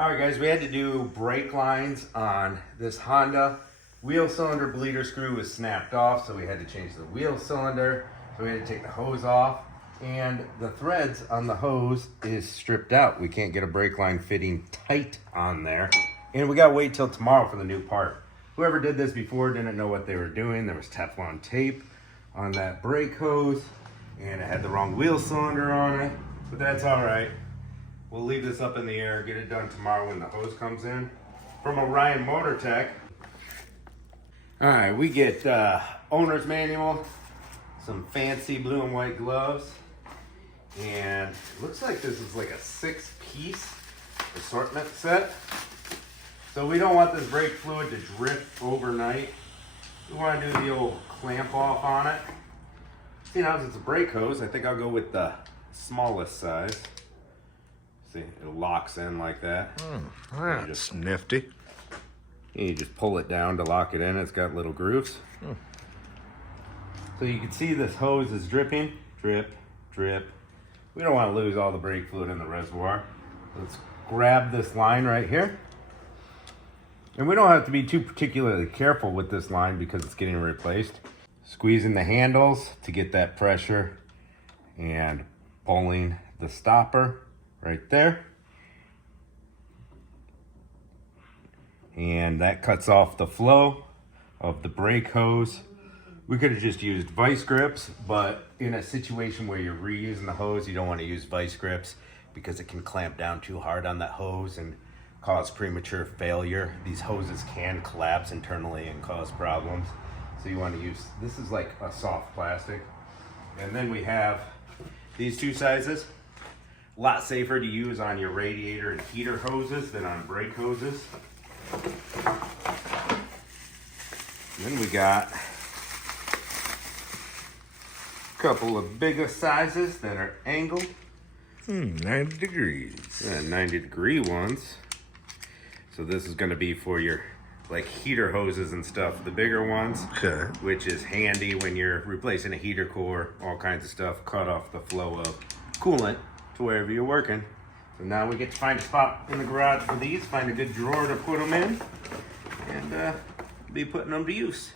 All right, guys, we had to do brake lines on this Honda. Wheel cylinder bleeder screw was snapped off, so we had to change the wheel cylinder. So we had to take the hose off, and the threads on the hose is stripped out. We can't get a brake line fitting tight on there, and we gotta wait till tomorrow for the new part. Whoever did this before didn't know what they were doing. There was Teflon tape on that brake hose, and it had the wrong wheel cylinder on it, but that's all right. We'll leave this up in the air, get it done tomorrow when the hose comes in. From Orion Motor Tech. All right, we get owner's manual, some fancy blue and white gloves, and it looks like this is like a 6-piece assortment set. So we don't want this brake fluid to drift overnight. We want to do the old clamp off on it. See, now it's a brake hose, I think I'll go with the smallest size. See, it locks in like that. That's nifty. You just pull it down to lock it in. It's got little grooves. So you can see this hose is dripping. Drip, drip. We don't want to lose all the brake fluid in the reservoir. Let's grab this line right here. And we don't have to be too particularly careful with this line because it's getting replaced. Squeezing the handles to get that pressure and pulling the stopper right there. And that cuts off the flow of the brake hose. We could have just used vice grips, but in a situation where you're reusing the hose, you don't want to use vice grips because it can clamp down too hard on that hose and cause premature failure. These hoses can collapse internally and cause problems. So you want to use, this is like a soft plastic. And then we have these two sizes. A lot safer to use on your radiator and heater hoses than on brake hoses. And then we got a couple of bigger sizes that are angled. 90 degrees. 90-degree ones. So this is going to be for your like heater hoses and stuff. The bigger ones, Okay. which is handy when you're replacing a heater core, all kinds of stuff, cut off the flow of coolant to wherever you're working. So now we get to find a spot in the garage for these, find a good drawer to put them in, and be putting them to use.